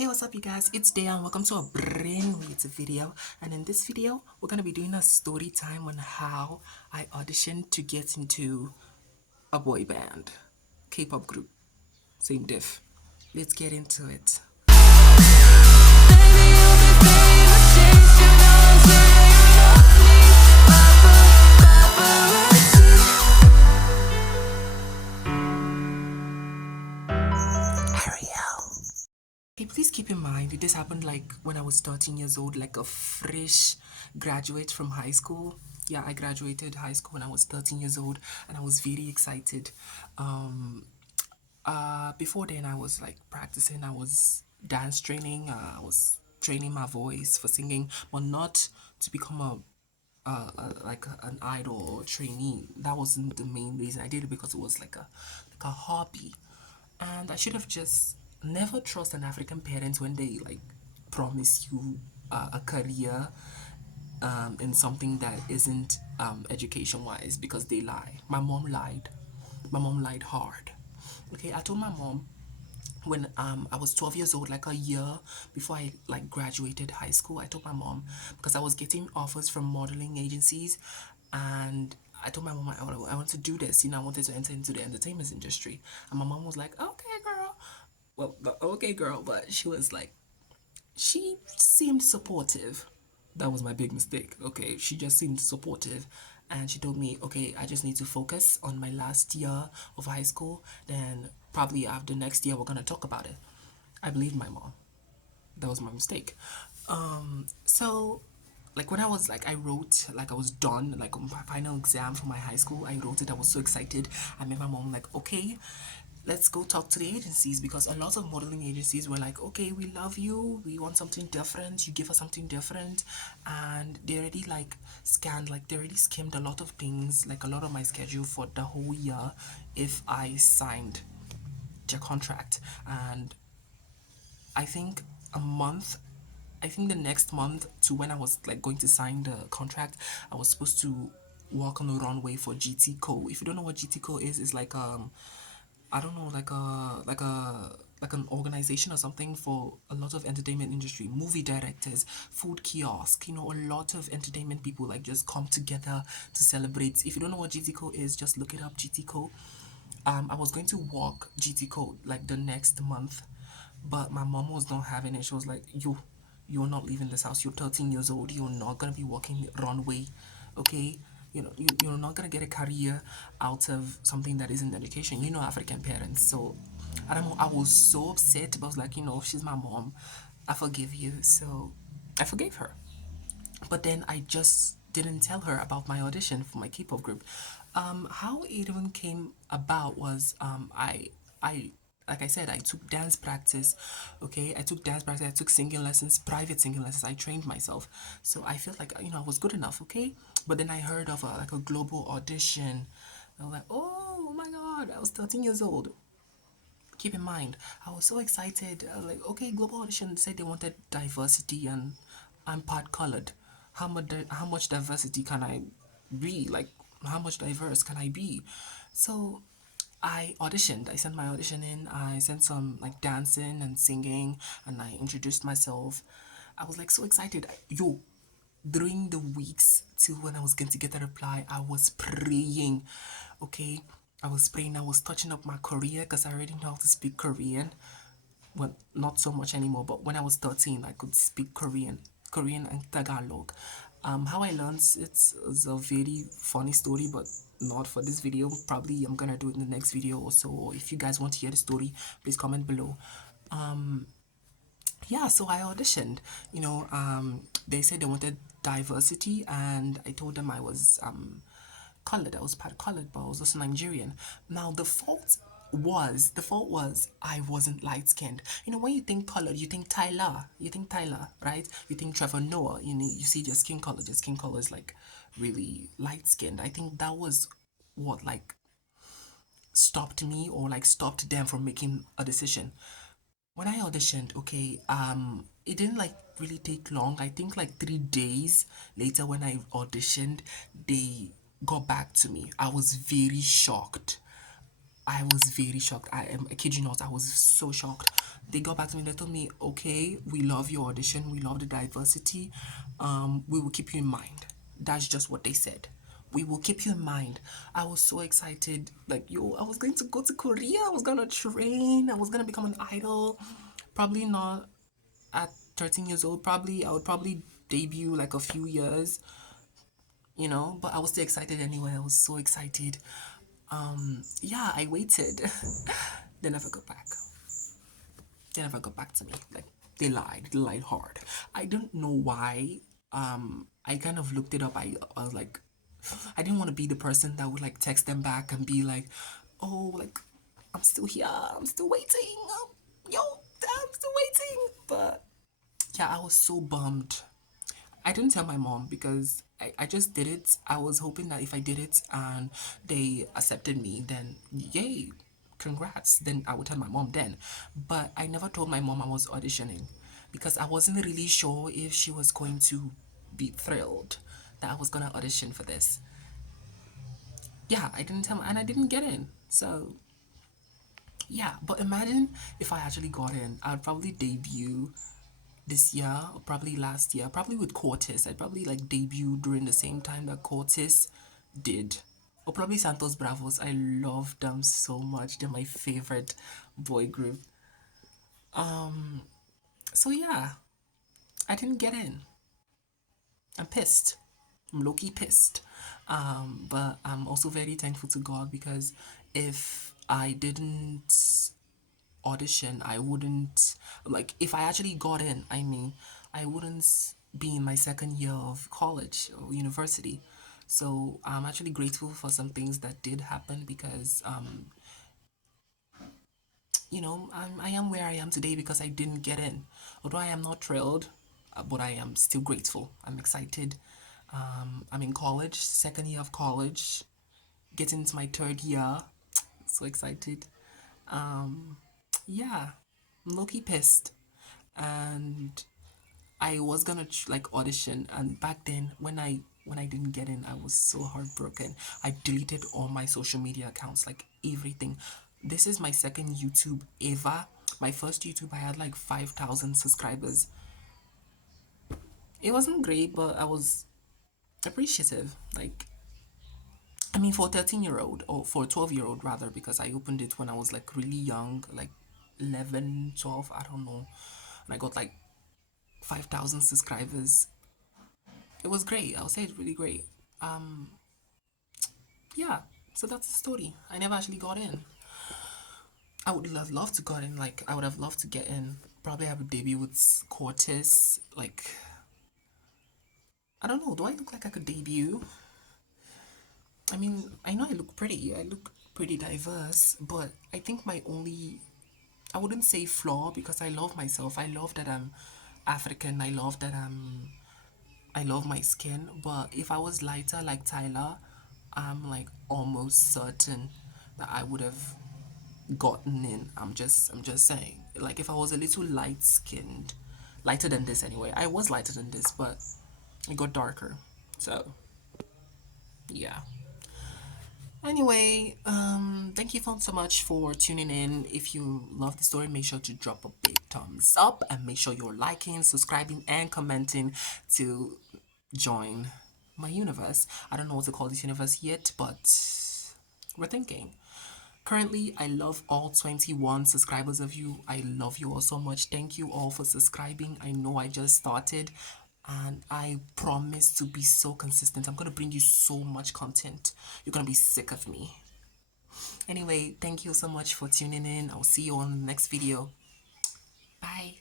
Hey, what's up you guys? It's Day and welcome to a brand new video. And in this video, we're going to be doing a story time on how I auditioned to get into a boy band, K-pop group, same diff. Let's get into it. Okay, please keep in mind this happened like when I was 13 years old, like a fresh graduate from high school. Yeah, I graduated high school when I was 13 years old and I was very excited. Before then I was like practicing, I was dance training, I was training my voice for singing, but not to become an idol or trainee. That wasn't the main reason. I did it because it was like a hobby. And I should have just never trust an African parent when they like promise you a career in something that isn't education wise, because they lie. My mom lied. My mom lied hard. Okay, I told my mom when I was 12 years old, like a year before I like graduated high school. I told my mom because I was getting offers from modeling agencies, and I told my mom I want to do this. I wanted to enter into the entertainment industry, and my mom was like, "Okay, girl." Well, okay, girl, but she was like, she seemed supportive. That was my big mistake. Okay, she just seemed supportive, and she told me, okay, I just need to focus on my last year of high school. Then probably after next year, we're gonna talk about it. I believed my mom. That was my mistake. So like when I was like I wrote, like I was done like on my final exam for my high school, I wrote it. I was so excited. I made my mom like, okay, let's go talk to the agencies, because a lot of modeling agencies were like, okay, we love you, we want something different, you give us something different. And they already like scanned, like they already skimmed a lot of things, like a lot of my schedule for the whole year if I signed their contract. And I think a month, I think the next month to when I was like going to sign the contract, I was supposed to walk on the runway for GT Co. If you don't know what GT Co is, it's like I don't know, like an organization or something for a lot of entertainment industry, movie directors, food kiosk, a lot of entertainment people like just come together to celebrate. If you don't know what GT Co is, just look it up, GT Co. I was going to walk GT Co like the next month, but my mom was not having it. She was like, you're not leaving this house. You're 13 years old. You're not gonna be walking runway, okay? You're not gonna get a career out of something that isn't education. African parents. So I don't know. I was so upset, but I was like, she's my mom. I forgive you. So I forgave her. But then I just didn't tell her about my audition for my K-pop group. How it even came about was I like I said, I took dance practice. Okay, I took dance practice. I took singing lessons, private singing lessons. I trained myself, so I felt like I was good enough. Okay, but then I heard of like a global audition. I was like, oh my god! I was 13 years old. Keep in mind, I was so excited. I was like, okay, global audition said they wanted diversity, and I'm part colored. How much diversity can I be? Like, how much diverse can I be? So I auditioned. I sent my audition in. I sent some like dancing and singing, and I introduced myself. I was like so excited. Yo, during the weeks till when I was going to get a reply, I was praying. Okay, I was praying. I was touching up my Korea because I already know how to speak Korean. Well, not so much anymore, but when I was 13, I could speak Korean and Tagalog. How I learned it's a very funny story, but not for this video. Probably I'm gonna do it in the next video or so. Or if you guys want to hear the story, please comment below. Yeah, so I auditioned. They said they wanted diversity, and I told them I was colored. I was part colored, but I was also Nigerian. Now the fault was I wasn't light skinned. When you think colored, you think Tyler, right? You think Trevor Noah. You see their skin color. Their skin color is like really light skinned. I think that was what like stopped me, or like stopped them from making a decision. When I auditioned, okay, it didn't like really take long. I think like 3 days later when I auditioned, they got back to me. I was very shocked. I was very shocked. I kid you not, I was so shocked. They got back to me, they told me, okay, we love your audition, we love the diversity. We will keep you in mind. That's just what they said. We will keep you in mind. I was so excited. Like, yo, I was going to go to Korea. I was gonna train. I was gonna become an idol. Probably not at 13 years old. Probably I would probably debut like a few years, but I was still excited anyway. I was so excited. Yeah, I waited. They never got back. They never got back to me. Like, they lied. They lied hard. I don't know why. I kind of looked it up. I was like, I didn't want to be the person that would like text them back and be like, oh, like, I'm still here. I'm still waiting. Yo, I'm still waiting. But yeah, I was so bummed. I didn't tell my mom because I just did it. I was hoping that if I did it and they accepted me, then yay, congrats. Then I would tell my mom then. But I never told my mom I was auditioning because I wasn't really sure if she was going to be thrilled that I was gonna audition for this. Yeah, I didn't tell her and I didn't get in. So yeah, but imagine if I actually got in, I'd probably debut this year or probably last year, probably with Cortis. I'd probably like debut during the same time that Cortis did. Or probably Santos Bravos. I love them so much. They're my favorite boy group. So yeah, I didn't get in. I'm pissed. I'm low-key pissed. But I'm also very thankful to God because if I didn't audition, I wouldn't, like, if I actually got in, I mean, I wouldn't be in my second year of college or university. So I'm actually grateful for some things that did happen because I am where I am today because I didn't get in. Although I am not thrilled, but I am still grateful. I'm excited. I'm in college, second year of college, getting into my third year. So excited. Yeah, I'm low-key pissed. And I was gonna like audition, and back then when I didn't get in, I was so heartbroken. I deleted all my social media accounts, like everything. This is my second YouTube ever. My first YouTube, I had like 5,000 subscribers. It wasn't great, but I was appreciative. Like, I mean, for a 13-year-old, or for a 12-year-old rather, because I opened it when I was like really young, like 11, 12, I don't know. And I got like 5,000 subscribers. It was great. I would say it's really great. Yeah, so that's the story. I never actually got in. I would have loved to got in. Like, I would have loved to get in. Probably have a debut with Cortis. Like, I don't know. Do I look like I could debut? I mean, I know I look pretty. I look pretty diverse. But I think my only, I wouldn't say flaw because I love myself. I love that I'm African. I love my skin. But if I was lighter like Tyler, I'm like almost certain that I would have gotten in. I'm just saying. Like, if I was a little light skinned, lighter than this anyway. I was lighter than this, but it got darker. So yeah. Anyway, thank you so much for tuning in. If you love the story, make sure to drop a big thumbs up and make sure you're liking, subscribing, and commenting to join my universe. I don't know what to call this universe yet, but we're thinking. Currently, I love all 21 subscribers of you. I love you all so much. Thank you all for subscribing. I know I just started and I promise to be so consistent. I'm going to bring you so much content. You're going to be sick of me. Anyway, thank you so much for tuning in. I'll see you on the next video. Bye.